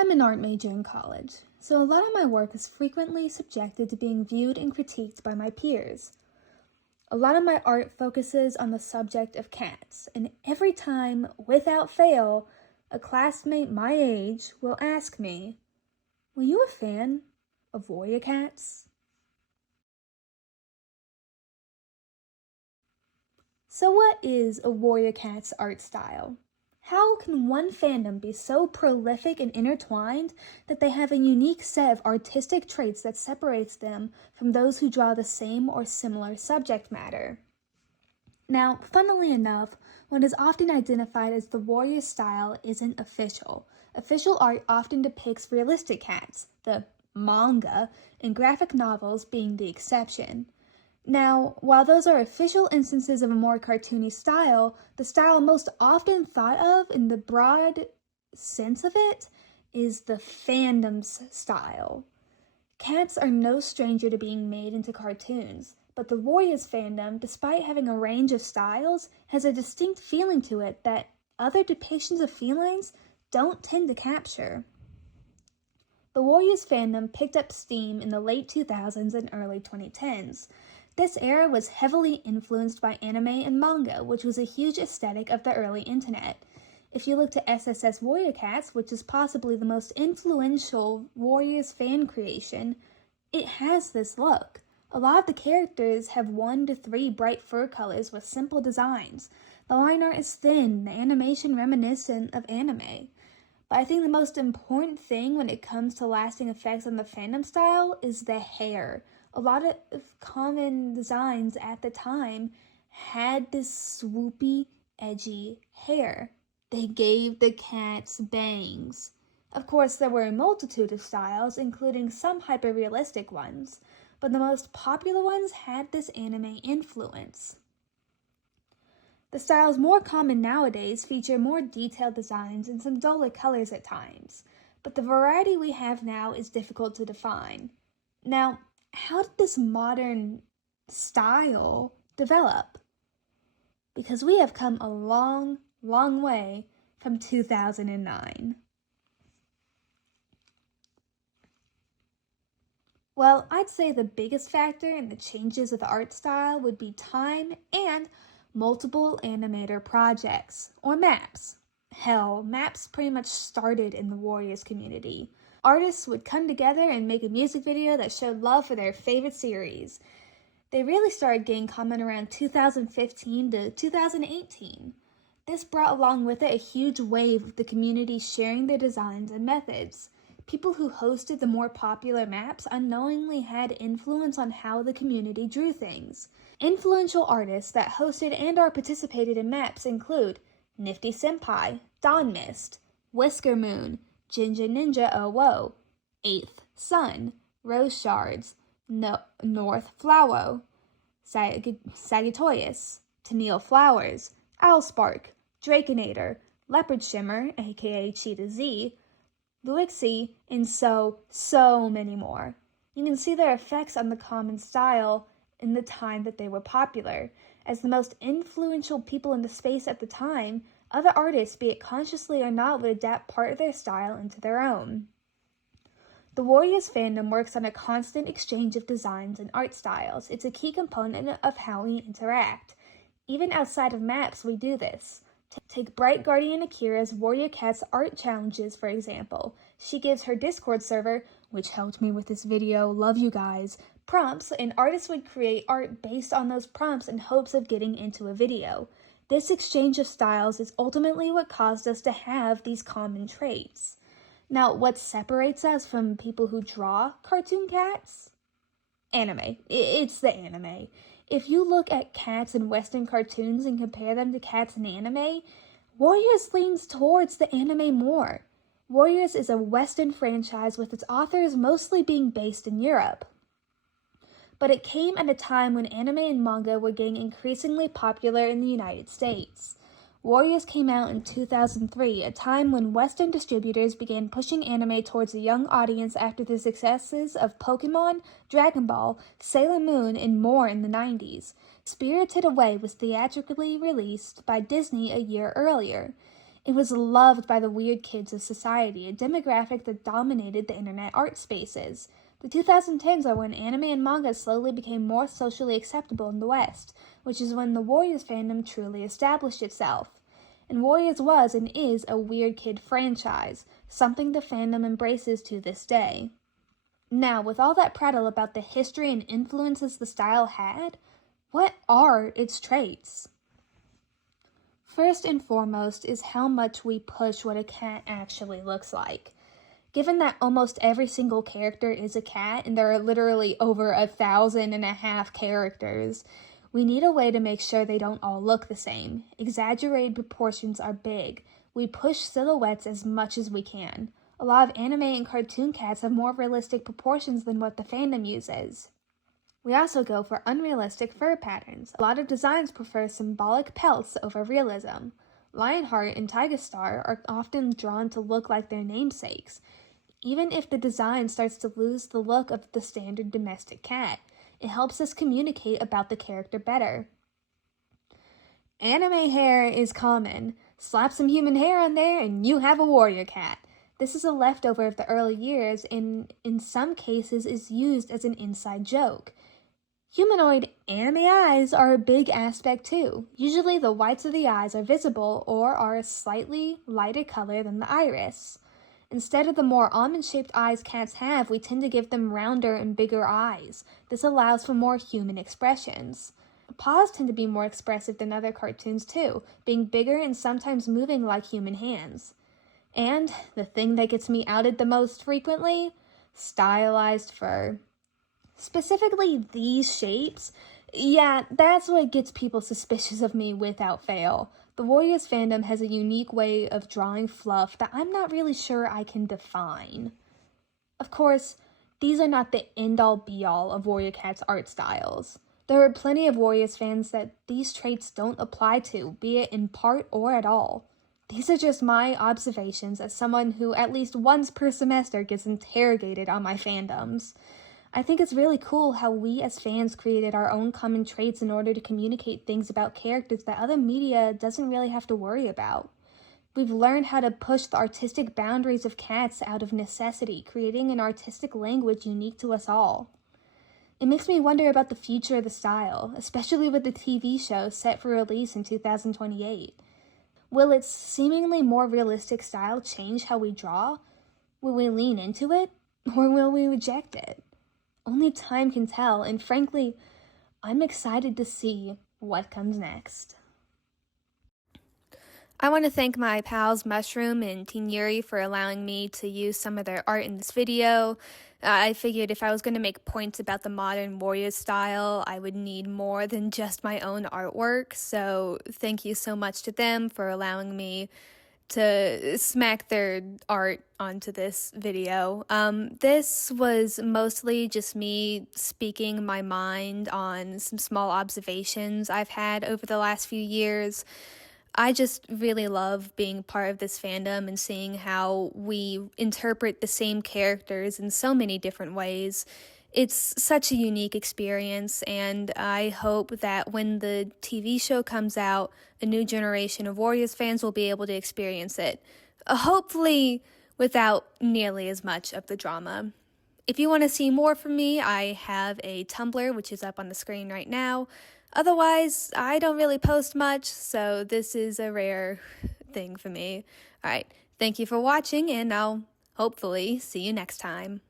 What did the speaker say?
I'm an art major in college, so a lot of my work is frequently subjected to being viewed and critiqued by my peers. A lot of my art focuses on the subject of cats, and every time, without fail, a classmate my age will ask me, "Were you a fan of warrior cats?" So what is a warrior cat's art style? How can one fandom be so prolific and intertwined that they have a unique set of artistic traits that separates them from those who draw the same or similar subject matter? Now, funnily enough, what is often identified as the warrior style isn't official. Official art often depicts realistic cats, the manga, and graphic novels being the exception. Now, while those are official instances of a more cartoony style, the style most often thought of in the broad sense of it is the fandom's style. Cats are no stranger to being made into cartoons, but the Warriors fandom, despite having a range of styles, has a distinct feeling to it that other depictions of felines don't tend to capture. The Warriors fandom picked up steam in the late 2000s and early 2010s. This era was heavily influenced by anime and manga, which was a huge aesthetic of the early internet. If you look to SSS Warrior Cats, which is possibly the most influential Warriors fan creation, it has this look. A lot of the characters have 1 to 3 bright fur colors with simple designs. The line art is thin, the animation reminiscent of anime. But I think the most important thing when it comes to lasting effects on the fandom style is the hair. A lot of common designs at the time had this swoopy, edgy hair. They gave the cats bangs. Of course, there were a multitude of styles, including some hyper-realistic ones, but the most popular ones had this anime influence. The styles more common nowadays feature more detailed designs and some duller colors at times, but the variety we have now is difficult to define. Now, how did this modern style develop? Because we have come a long, long way from 2009. Well, I'd say the biggest factor in the changes of the art style would be time and multiple animator projects, or MAPs. Hell, MAPs pretty much started in the Warriors community. Artists would come together and make a music video that showed love for their favorite series. They really started getting common around 2015 to 2018. This brought along with it a huge wave of the community sharing their designs and methods. People who hosted the more popular maps unknowingly had influence on how the community drew things. Influential artists that hosted and or participated in maps include Nifty Senpai, Dawn Mist, Whisker Moon, Ginger Ninja OO, Eighth Sun, Rose Shards, North Flowo, Sagittarius, Tennille Flowers, Owlspark, Draconator, Leopard Shimmer, aka Cheetah Z, Luixie, and so many more. You can see their effects on the common style in the time that they were popular. As the most influential people in the space at the time, other artists, be it consciously or not, would adapt part of their style into their own. The Warriors fandom works on a constant exchange of designs and art styles. It's a key component of how we interact. Even outside of maps, we do this. Take Bright Guardian Akira's Warrior Cat's art challenges, for example. She gives her Discord server, which helped me with this video, love you guys, prompts, and artists would create art based on those prompts in hopes of getting into a video. This exchange of styles is ultimately what caused us to have these common traits. Now, what separates us from people who draw cartoon cats? Anime. It's the anime. If you look at cats in Western cartoons and compare them to cats in anime, Warriors leans towards the anime more. Warriors is a Western franchise with its authors mostly being based in Europe. But it came at a time when anime and manga were getting increasingly popular in the United States. Warriors came out in 2003, a time when Western distributors began pushing anime towards a young audience after the successes of Pokemon, Dragon Ball, Sailor Moon, and more in the 90s. Spirited Away was theatrically released by Disney a year earlier. It was loved by the weird kids of society, a demographic that dominated the internet art spaces. The 2010s are when anime and manga slowly became more socially acceptable in the West, which is when the Warriors fandom truly established itself. And Warriors was and is a weird kid franchise, something the fandom embraces to this day. Now, with all that prattle about the history and influences the style had, what are its traits? First and foremost is how much we push what a cat actually looks like. Given that almost every single character is a cat, and there are literally over 1,500 characters, we need a way to make sure they don't all look the same. Exaggerated proportions are big. We push silhouettes as much as we can. A lot of anime and cartoon cats have more realistic proportions than what the fandom uses. We also go for unrealistic fur patterns. A lot of designs prefer symbolic pelts over realism. Lionheart and Tiger Star are often drawn to look like their namesakes, even if the design starts to lose the look of the standard domestic cat. It helps us communicate about the character better. Anime hair is common. Slap some human hair on there and you have a warrior cat. This is a leftover of the early years and in some cases is used as an inside joke. Humanoid anime eyes are a big aspect too. Usually the whites of the eyes are visible or are a slightly lighter color than the iris. Instead of the more almond-shaped eyes cats have, we tend to give them rounder and bigger eyes. This allows for more human expressions. Paws tend to be more expressive than other cartoons too, being bigger and sometimes moving like human hands. And the thing that gets me outed the most frequently? Stylized fur. Specifically these shapes? Yeah, that's what gets people suspicious of me without fail. The Warriors fandom has a unique way of drawing fluff that I'm not really sure I can define. Of course, these are not the end-all be-all of Warrior Cat's art styles. There are plenty of Warriors fans that these traits don't apply to, be it in part or at all. These are just my observations as someone who at least once per semester gets interrogated on my fandoms. I think it's really cool how we as fans created our own common traits in order to communicate things about characters that other media doesn't really have to worry about. We've learned how to push the artistic boundaries of cats out of necessity, creating an artistic language unique to us all. It makes me wonder about the future of the style, especially with the TV show set for release in 2028. Will its seemingly more realistic style change how we draw? Will we lean into it? Or will we reject it? Only time can tell, and frankly, I'm excited to see what comes next. I want to thank my pals Mushroom and Teen Yuri for allowing me to use some of their art in this video. I figured if I was going to make points about the modern warrior style, I would need more than just my own artwork, so thank you so much to them for allowing me to smack their art onto this video. This was mostly just me speaking my mind on some small observations I've had over the last few years. I just really love being part of this fandom and seeing how we interpret the same characters in so many different ways. It's such a unique experience, and I hope that when the TV show comes out, a new generation of Warriors fans will be able to experience it. Hopefully without nearly as much of the drama. If you want to see more from me, I have a Tumblr, which is up on the screen right now. Otherwise, I don't really post much, so this is a rare thing for me. Alright, thank you for watching, and I'll hopefully see you next time.